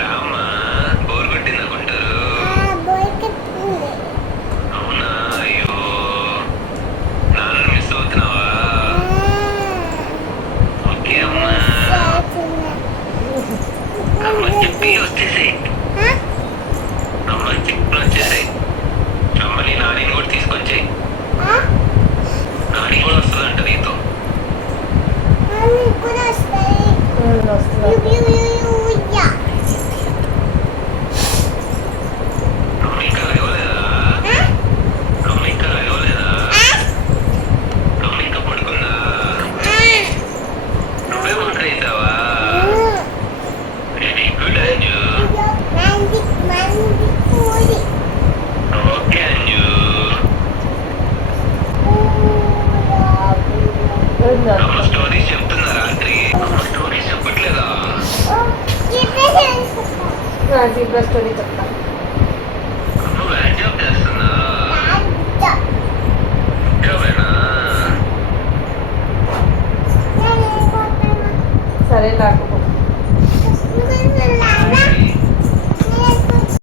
రామ్మా బోర్ కొట్టింది అనుకుంటారు. అవునా? అయ్యో నాన్న మిస్ అవుతున్నావా? ఓకే అమ్మా. అమ్మని చెప్పి వచ్చేసాయి. అమ్మని చెప్పి వచ్చేసాయి. అమ్మని నాని కూడా తీసుకొచ్చాయి. నాని కూడా వస్తుందంట నీతో. అమ్మ ఇంకా లేవలేదా? అమ్మ ఇంకా లేవలేదా? అమ్మ ఇంకా పడుకుందా? నువ్వే వంట చేసావా? Very good Anju. Okay Anju. అమ్మ స్టోరీస్ చెప్తుందా రాత్రి? అమ్మ స్టోరీస్ చెప్పట్లేదా? జీబ్రా స్టోరీ చెప్తా. అమ్మ వ్యాన్ జాబ్ చేస్తుందా? ఇంకావేనా? సరే లేకపోతే